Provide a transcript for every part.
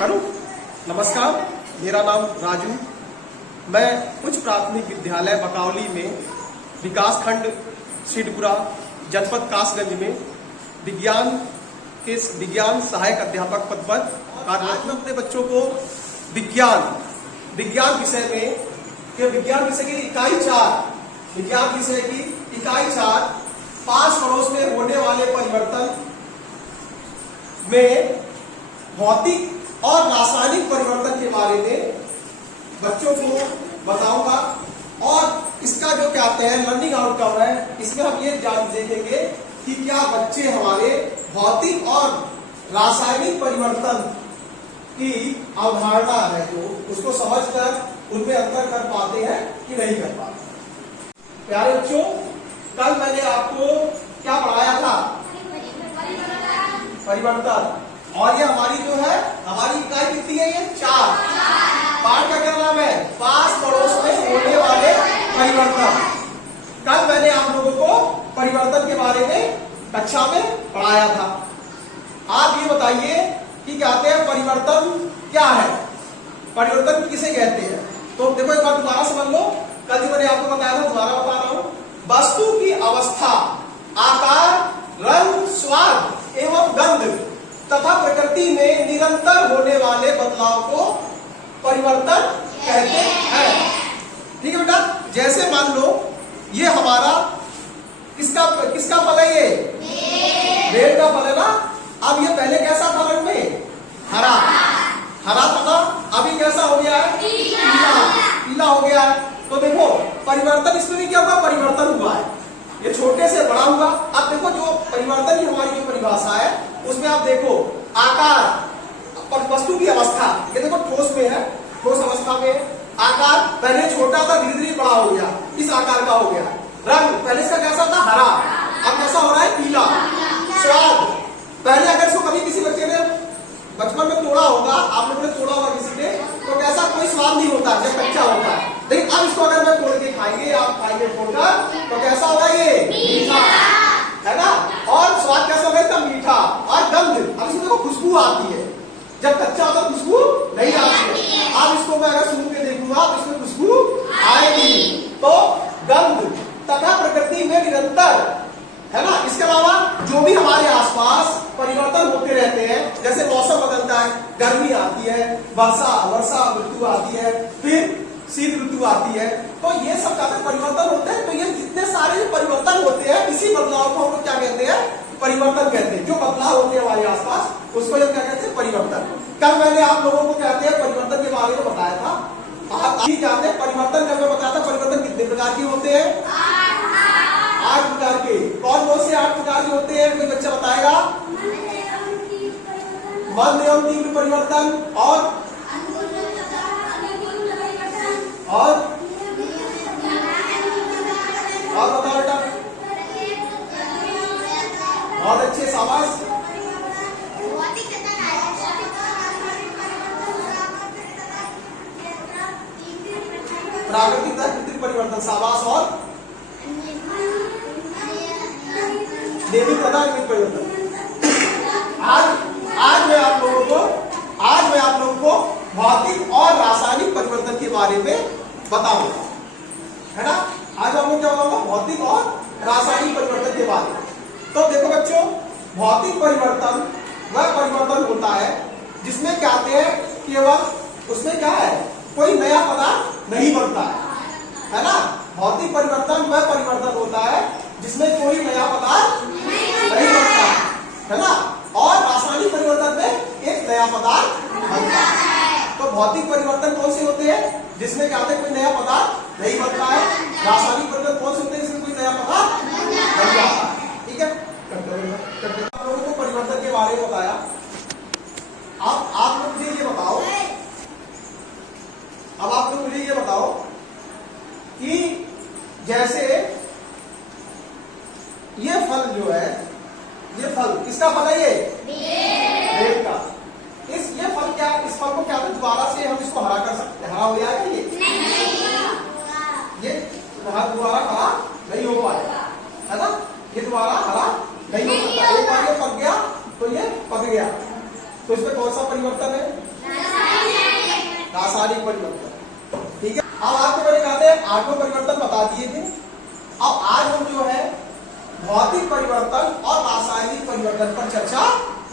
करूं? नमस्कार, मेरा नाम राजू। मैं उच्च प्राथमिक विद्यालय बकावली में विकास खंड सिडपुरा जनपद कासगंज में विज्ञान सहायक अध्यापक पद पर कार्यरत हूं। अपने बच्चों को विज्ञान विषय की इकाई 4 पास पड़ोस में होने वाले परिवर्तन में भौतिक और रासायनिक परिवर्तन के बारे में बच्चों को बताऊंगा। और इसका जो कहते हैं लर्निंग आउटकम है, इसमें हम ये जान देखेंगे कि क्या बच्चे हमारे भौतिक और रासायनिक परिवर्तन की अवधारणा है जो उसको समझकर उनमें अंतर कर पाते हैं कि नहीं कर पाते। प्यारे बच्चों, कल मैंने आपको क्या पढ़ाया था? परिवर्तन। और ये हमारी जो है हमारी इकाई कितनी है? ये 4। पाठ का क्या नाम है? पास पड़ोस में होने वाले परिवर्तन। कल मैंने आप लोगों को परिवर्तन के बारे में कक्षा में पढ़ाया था। आप ये बताइए कि कहते हैं परिवर्तन क्या है? परिवर्तन किसे कहते हैं? तो देखो एक बार दोबारा समझ लो। कल जो मैंने आपको बताया था दोबारा बता रहा हूं। वस्तु की अवस्था, आकार, रंग, स्वाद एवं गंध तथा प्रकृति में निरंतर होने वाले बदलाव को परिवर्तन कहते हैं। ठीक है बेटा? जैसे मान लो ये हमारा किसका फल है? ये बेल का फल है ना। अब ये पहले कैसा था रंग में? हरा था ना। अभी कैसा हो गया है? पीला हो गया है। तो देखो परिवर्तन इसमें भी क्या हुआ? परिवर्तन हुआ है। ये छोटे से बड़ा हुआ। अब देखो जो परिवर्तन की हमारी जो परिभाषा है उसमें आप देखो आकार, वस्तु की अवस्था, ये देखो ठोस में है, ठोस अवस्था में आकार पहले छोटा था, धीरे धीरे बड़ा हो गया, इस आकार का हो गया। रंग पहले इसका कैसा था? हरा, अब कैसा हो रहा है? पीला। स्वाद, पहले अगर इसको कभी किसी बच्चे ने बचपन में तोड़ा होगा, आप लोगों ने तोड़ा होगा किसी ने, तो कैसा कोई स्वाद नहीं होता जब कच्चा होता है। लेकिन अब इसको अगर मैं तोड़ के खाएंगे, आप खाएंगे तोड़कर, तो कैसा होगा? ये मीठा है ना। और स्वाद कैसा होगा इसका? मीठा। और गंध, अब इसमें देखो खुशबू आती है। जब कच्चा होता खुशबू नहीं आती है। अब इसको मैं अगर सूंघ के देखूंगा तो इसमें खुशबू आएगी। तो गंध तथा प्रकृति में निरंतर है ना। इसके अलावा जो भी हमारे आसपास परिवर्तन होते रहते हैं, जैसे मौसम बदलता है, गर्मी आती है, वर्षा ऋतु आती है, फिर शीत ऋतु आती है, तो ये सब काफी परिवर्तन होते हैं। तो ये जितने सारे परिवर्तन होते हैं, इसी बदलाव को हम लोग क्या कहते हैं? परिवर्तन कहते हैं। जो बदलाव होते हैं हमारे आसपास उसको हम क्या कहते हैं? परिवर्तन। कल मैंने आप लोगों को कहते हैं परिवर्तन के बारे में बताया था। आप भी जानते हैं परिवर्तन कल मैं बताया था। परिवर्तन कितने प्रकार के होते हैं? 8 प्रकार के। कौन से 8 प्रकार के होते हैं? कोई बच्चा बताएगा? मंद एवं तीव्र परिवर्तन और बता बेटा। बहुत अच्छे, शाबाश। प्राकृतिक तथा कृत्रिम परिवर्तन, शाबाश। और जैविक तथा जैविक परिवर्तन। आज मैं आप लोगों को भौतिक और रासायनिक परिवर्तन के बारे में बताऊंगा, है ना। आज हम लोग क्या बताऊंगा? भौतिक और रासायनिक परिवर्तन के बारे में। तो देखो बच्चों, भौतिक परिवर्तन वह परिवर्तन होता है जिसमें क्या कहते हैं, केवल उसमें क्या है? कोई नया पदार्थ नहीं बनता है ना। भौतिक परिवर्तन वह परिवर्तन होता है जिसमें कोई नया पदार्थ नहीं बनता है ना। और रासायनिक परिवर्तन में एक नया पदार्थ बनता है। तो भौतिक परिवर्तन कौन से होते हैं? जिसमें क्या होता है? कोई नया पदार्थ नहीं बनता है। रासायनिक परिवर्तन कौन से होते हैं? जिसमें कोई नया पदार्थ बन जाता है। ठीक है, आप लोगों को परिवर्तन के बारे में बताया। आप लोग मुझे ये बताओ, अब आप लोग मुझे ये बताओ कि जैसे ये फल जो है, ये फल किसका फल है? ये बेल का। ये फल क्या, इस फल को क्या दोबारा से हम इसको हरा कर सकते हैं? हरा हो जाएगा ये दोबारा हरा नहीं हो पाएगा, है ना। ये दोबारा हरा नहीं हो सकता। एक बार ये पक गया तो ये पक गया। तो इसमें कौन सा परिवर्तन है? रासायनिक परिवर्तन। ठीक है, अब आपको मैंने कहा था आठों परिवर्तन बता दिए थे। अब आज हम जो है भौतिक परिवर्तन और रासायनिक परिवर्तन पर चर्चा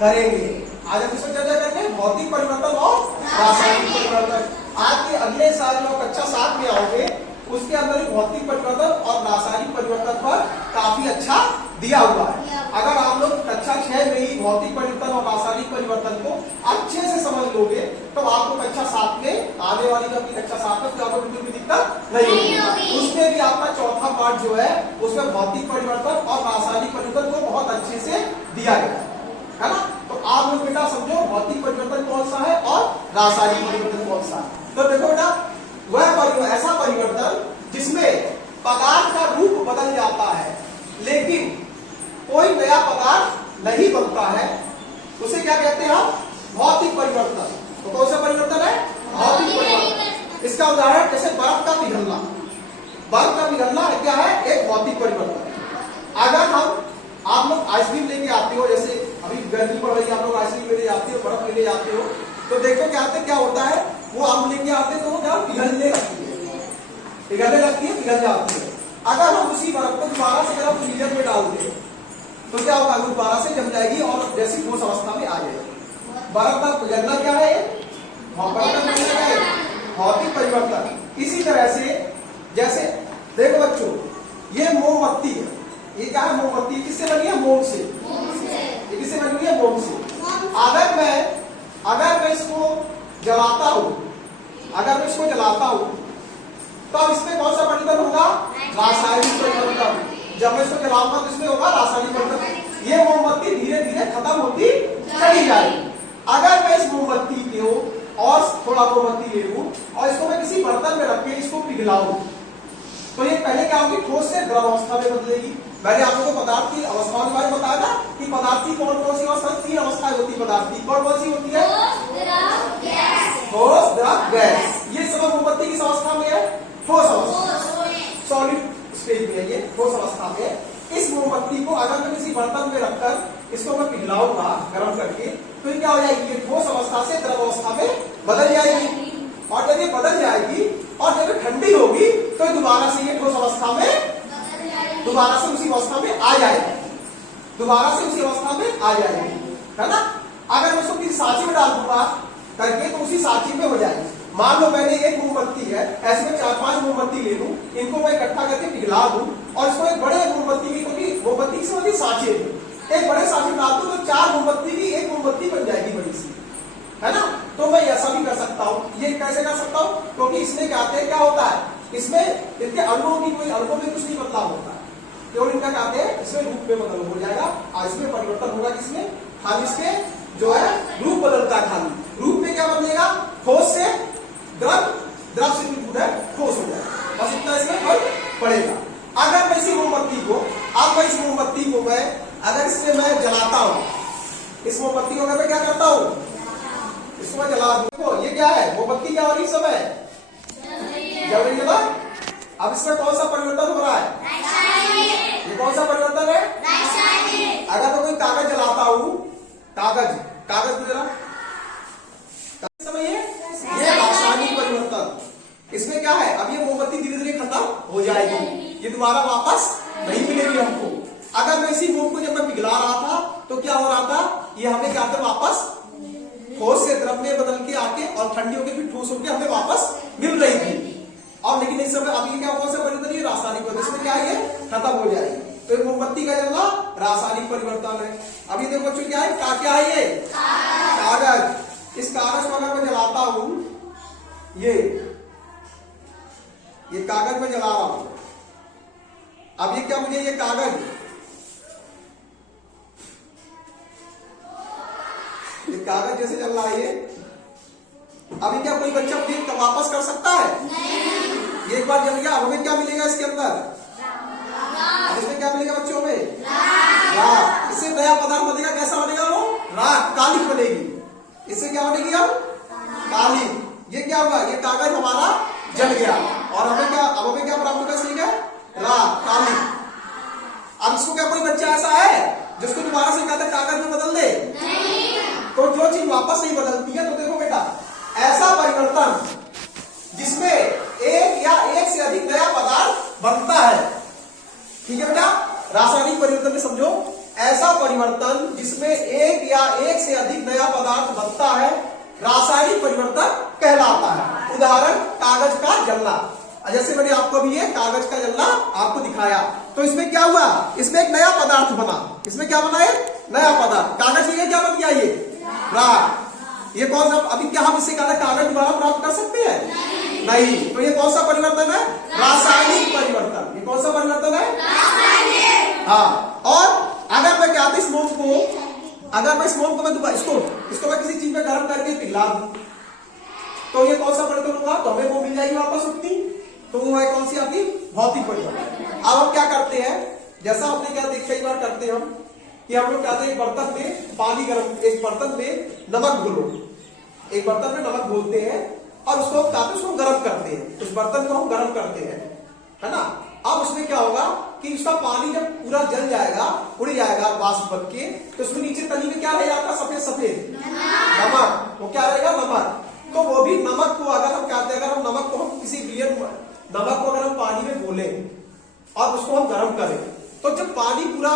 करेंगे। आज हम इसमें चर्चा करेंगे भौतिक परिवर्तन और रासायनिक परिवर्तन। आज के अगले साल जो कक्षा 7 में आओगे उसके अंदर भौतिक परिवर्तन और रासायनिक परिवर्तन पर काफी अच्छा दिया हुआ है। अगर आप लोग कक्षा 6 में ही भौतिक परिवर्तन और रासायनिक परिवर्तन को अच्छे से समझ लोगे तो आपको कक्षा 7 में आने वाली जो अपनी कक्षा 7 में आपको बिल्कुल भी दिक्कत नहीं होगी। उसमें भी आपका चौथा पार्ट जो है उसमें भौतिक परिवर्तन और रासायनिक परिवर्तन को बहुत अच्छे से दिया गया है ना। तो आप लोग बेटा समझो भौतिक परिवर्तन कौन सा है और रासायनिक परिवर्तन कौन सा है। तो देखो बेटा वह ऐसा परिवर्तन जिसमें पदार्थ का रूप बदल जाता है लेकिन कोई नया पदार्थ नहीं बनता है उसे क्या कहते हैं हम भौतिक परिवर्तन। तो कौन सा परिवर्तन है भौतिक परिवर्तन। इसका उदाहरण जैसे बर्फ का पिघलना। बर्फ का पिघलना क्या है एक भौतिक परिवर्तन। अगर हम आप लोग आइसक्रीम लेके आते हो, जैसे अभी गर्मी पड़ रही है आप लोग आइसक्रीम लेके जाते हो, बर्फ लेके जाते हो, तो देखो क्या होता है वो आप लेके आते तो क्या पिघलने लगती है, पिघल जाती है। अगर हम उसी बर्फ को दोबारा से अगर फ्रीजर में डाल दें तो क्या होगा दोबारा से जम जाएगी और जैसी ठोस अवस्था में आ जाएगी। बर्फ का पिघलना क्या है भौतिक परिवर्तन। इसी तरह से जैसे देखो बच्चों ये मोमबत्ती है, ये क्या है मोमबत्ती किससे बनी है मोम से। ये किससे बनी है मोम से। अगर मैं इसको जलाता हूं तो अब इसमें कौन सा परिवर्तन होगा रासायनिक परिवर्तन। जब मैं इसको जलाऊंगा तो इसमें होगा रासायनिक परिवर्तन। ये मोमबत्ती धीरे धीरे खत्म होती चली जाएगी। अगर मैं इस मोमबत्ती को और थोड़ा मोमबत्ती ले लूं और इसको मैं किसी बर्तन में रख के इसको पिघलाऊं तो ये पहले क्या होगी ठोस से द्रव अवस्था में बदलेगी। मैंने आप लोगों को पदार्थ की अवस्थाओं के बारे में बताया था कि पदार्थ की कौन कौन सी अवस्था 3 अवस्थाएं होती है। पदार्थ की कौन कौन सी होती है ठोस द्रव गैस। ये सब मोमबत्ती किस अवस्था में है ठोस अवस्था सॉलिड स्टेज में है ये ठोस अवस्था में। इस मोमबत्ती को अगर मैं किसी बर्तन में रखकर इसको मैं पिघलाऊंगा गर्म करके तो ये क्या हो जाएगी ये ठोस अवस्था से द्रव अवस्था में बदल जाएगी। और जब ये बदल जाएगी और जब ये ठंडी होगी तो दोबारा से ये ठोस अवस्था में दोबारा से उसी अवस्था में आ जाएगी। है ना। अगर मैं उसको किसी सांचे में डाल दूंगा करके तो उसी सांचे में हो जाएगी। मान लो मैंने एक मोमबत्ती है, ऐसे में 4-5 मोमबत्ती ले लूं, इनको मैं इकट्ठा करके पिघला दूं और इसको एक बड़े मोमबत्ती की क्योंकि मोमबत्ती से होती सांचे में एक बड़े सांचे में डाल दूं तो 4 मोमबत्ती की एक मोमबत्ती बन जाएगी बड़ी सी, है ना। तो मैं ऐसा भी कर सकता हूँ। ये कैसे कर सकता हूँ क्योंकि इसमें क्या होता है इसमें इनके अणुओं की कोई अणुओं में कुछ नहीं बदलाव होता है केवल इनका क्या कहते हैं इसमें रूप में बदल हो जाएगा और इसमें परिवर्तन होगा किसमें खाली इसके जो है रूप बदलता है। खाली रूप में क्या बदलेगा ठोस से द्रव से भी है ठोस हो जाएगा। बस इतना इसमें फर्क पड़ेगा। अगर मैं इसी मोमबत्ती को मैं अगर इससे मैं जलाता हूँ इस मोमबत्ती को मैं क्या करता हूँ इसको मैं जला दूं। ये क्या है मोमबत्ती क्या हो रही समय जल रही है ना। अब इसमें कौन सा परिवर्तन हो रहा है ये कौन सा परिवर्तन है अगर मैं कोई कागज जलाता हूँ कागज को जला समय ये रासायनिक परिवर्तन। इसमें क्या है अब ये मोमबत्ती धीरे धीरे खत्म हो जाएगी ये दोबारा वापस नहीं मिलेगी हमको। अगर मैं इसी मोम को जब मैं पिघला रहा था तो क्या हो रहा था ये हमें क्या था वापस ठोस से द्रव में बदल के आके और ठंडी होकर फिर ठोस होकर हमें वापस मिल रही थी। और लेकिन इस समय अभी क्या कौन सा परिवर्तन ये रासायनिक परिवर्तन। इसमें क्या है खत्म हो जाएगी। तो ये मोमबत्ती का जलना रासायनिक परिवर्तन है। अभी देखो बच्चों क्या है क्या है ये कागज। इस कागज को अगर मैं जलाता हूं ये कागज में जला रहा हूं। अब ये क्या मुझे ये कागज जैसे जल रहा है ये अभी क्या कोई बच्चा मुझे वापस कर सकता है नहीं। ये एक बार जल गया अब हमें क्या मिलेगा इसके अंदर अब इसमें क्या मिलेगा बच्चों में राख। इससे नया पदार्थ बनेगा कैसा बनेगा वो राख कालिक बनेगी। इससे क्या बनेगी अब कालिक। ये क्या होगा ये कागज हमारा जल गया और हमें क्या प्राप्त होगा इसलिए राख कालिक। अब इसको क्या कोई बच्चा ऐसा है जिसको दोबारा से कहता कागज में बदल दे तो जो चीज वापस नहीं बदलती है। तो देखो बेटा ऐसा ऐसा परिवर्तन जिसमें एक या एक से अधिक नया पदार्थ बनता है। ठीक है बेटा, रासायनिक परिवर्तन में समझो, ऐसा परिवर्तन जिसमें एक या एक से अधिक नया पदार्थ बनता है रासायनिक परिवर्तन कहलाता है। उदाहरण, कागज का जलना। जैसे मैंने आपको अभी ये कागज का जलना आपको दिखाया, तो इसमें क्या हुआ, इसमें एक नया पदार्थ बना। इसमें क्या बना है, नया पदार्थ। कागज ये क्या बन गया, ये राख। ये कौन सा, अभी क्या हम इससे कागज दोबारा प्राप्त कर सकते हैं? नहीं। तो ये कौन सा परिवर्तन है, रासायनिक परिवर्तन। ये कौन सा परिवर्तन है, रासायनिक। हाँ, और अगर मैं क्या इस मोम को, अगर मैं इस मोम को मैं इसको मैं किसी चीज में गर्म करके पिघला दूं, तो ये कौन सा परिवर्तन होगा, तो हमें वो मिल जाएगी वापस उतनी। तो वो है कौन सी आपकी, भौतिक परिवर्तन। अब हम क्या करते हैं, जैसा आपने क्या देख, कई बार करते हैं हम कि हम लोग कहते हैं एक बर्तन में पानी गर्म, एक बर्तन में नमक घोलो, एक बर्तन में नमक घोलते हैं और उसको कहते हैं उसको गर्म करते हैं, उस बर्तन को हम गर्म करते हैं, है ना। अब उसमें क्या होगा कि उसका पानी जब पूरा जल जाएगा, उड़ जाएगा वाष्प बन के, तो उसमें नीचे तली में क्या रह जाता, सफेद सफेद नमक। वो क्या रहेगा, नमक। तो वो भी नमक को अगर हम कहते हैं, अगर हम नमक को हम किसी नमक को अगर हम पानी में घोले और उसको हम गर्म करें, तो जब पानी पूरा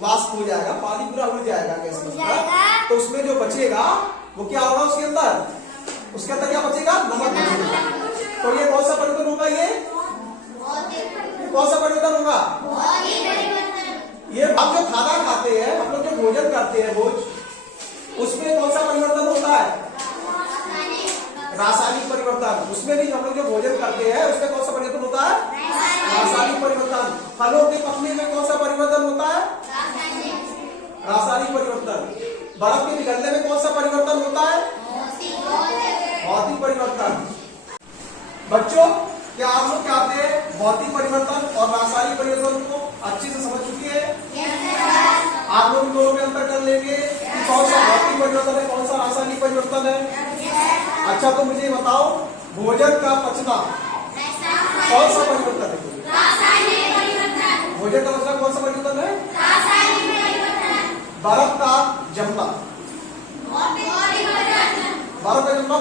वाष्प हो जाएगा, पानी पूरा उड़ जाएगा गैस के अंदर, तो उसमें जो बचेगा वो क्या होगा, उसके अंदर क्या बचेगा, नमक बचेगा। तो ये कौन सा परिवर्तन होगा, ये कौन सा परिवर्तन होगा, ये हम जो खाना खाते हैं, हम लोग जो भोजन करते हैं भोज, उसमें कौन सा परिवर्तन होता है, रासायनिक परिवर्तन। उसमें भी हम लोग जो भोजन करते हैं उसमें कौन सा परिवर्तन होता है, रासायनिक परिवर्तन। फलों के पकने में कौन सा परिवर्तन होता है, रासायनिक परिवर्तन। बर्फ के पिघलने में कौन सा परिवर्तन होता है, भौतिक परिवर्तन। बच्चों, क्या आप लोग चाहते हैं भौतिक परिवर्तन और रासायनिक परिवर्तन को अच्छे से समझ चुके हैं? आप लोग दोनों में अंतर कर लेंगे कि कौन सा भौतिक परिवर्तन है, कौन सा रासायनिक परिवर्तन है। अच्छा, तो मुझे बताओ, भोजन का पचना कौन सा परिवर्तन है, भोजन का पचना कौन सा परिवर्तन है, बर्फ का जमना, बर्फ का जमना